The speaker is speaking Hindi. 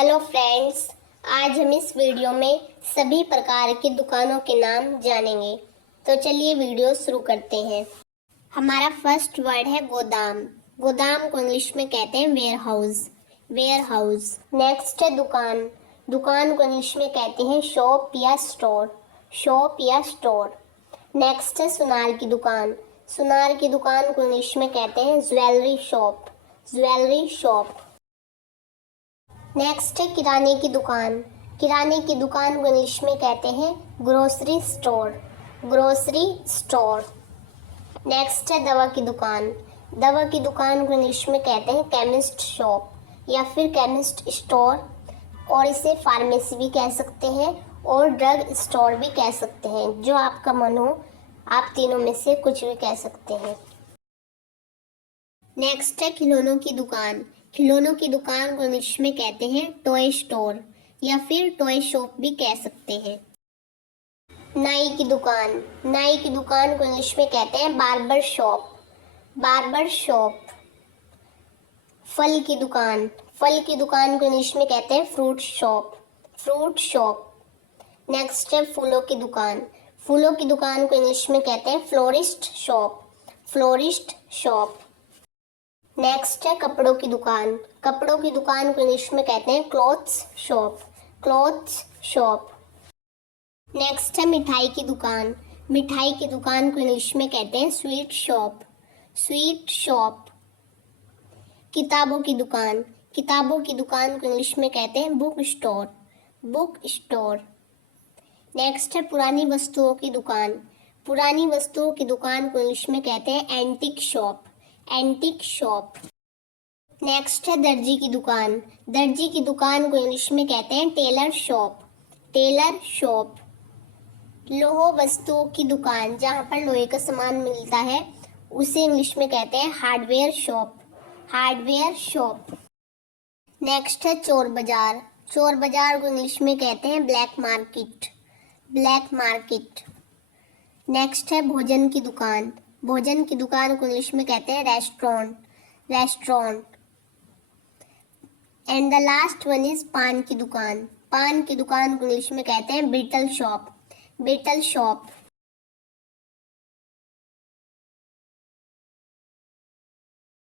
हेलो फ्रेंड्स, आज हम इस वीडियो में सभी प्रकार की दुकानों के नाम जानेंगे। तो चलिए वीडियो शुरू करते हैं। हमारा फर्स्ट वर्ड है गोदाम। गोदाम को इंग्लिश में कहते हैं warehouse. Warehouse. Next है दुकान। दुकान को इंग्लिश में कहते हैं शॉप या स्टोर। शॉप या स्टोर। नेक्स्ट है सुनार की दुकान। सुनार की दुकान को इंग्लिश में कहते हैं jewellery shop. Jewellery shop. Next है किराने की दुकान। किराने की दुकान को इंग्लिश में कहते हैं grocery store. Grocery store. Next है दवा की दुकान। दवा की दुकान को इंग्लिश में कहते हैं केमिस्ट शॉप या फिर केमिस्ट स्टोर, और इसे फार्मेसी भी कह सकते हैं और ड्रग स्टोर भी कह सकते हैं। जो आपका मन हो, आप तीनों में से कुछ भी कह सकते हैं। नेक्स्ट है खिलौनों की दुकान। खिलौनों की दुकान को इंग्लिश में कहते हैं टॉय स्टोर या फिर टॉय शॉप भी कह सकते हैं। नाई की दुकान। नाई की दुकान को इंग्लिश में कहते हैं बार्बर शॉप। Barber shop. फल की दुकान। फल की दुकान को इंग्लिश में कहते हैं fruit shop. Fruit shop. Next है फूलों की दुकान। फूलों की दुकान को इंग्लिश में कहते हैं florist shop. Florist shop. Next है कपड़ों की दुकान। कपड़ों की दुकान को इंग्लिश में कहते हैं clothes shop. Clothes shop. Next है मिठाई की दुकान। मिठाई की दुकान को इंग्लिश में कहते हैं स्वीट शॉप। Sweet shop. किताबों की दुकान। किताबों की दुकान को इंग्लिश में कहते हैं book store. Book store. Next है पुरानी वस्तुओं की दुकान। पुरानी वस्तुओं की दुकान को इंग्लिश में कहते हैं antique shop. Antique shop. Next है दर्जी की दुकान। दर्जी की दुकान को इंग्लिश में कहते हैं टेलर शॉप। Taylor shop. लोह वस्तुओं की दुकान, जहाँ पर लोहे का सामान मिलता है, उसे इंग्लिश में कहते हैं hardware shop. Hardware shop. Next है चोर बाजार। चोर बाजार को इंग्लिश में कहते हैं black market. Black market. Next है भोजन की दुकान। भोजन की दुकान को इंग्लिश में कहते हैं restaurant. Restaurant. And the last one is पान की दुकान। पान की दुकान को इंग्लिश में कहते हैं बीटल शॉप। Beetle shop.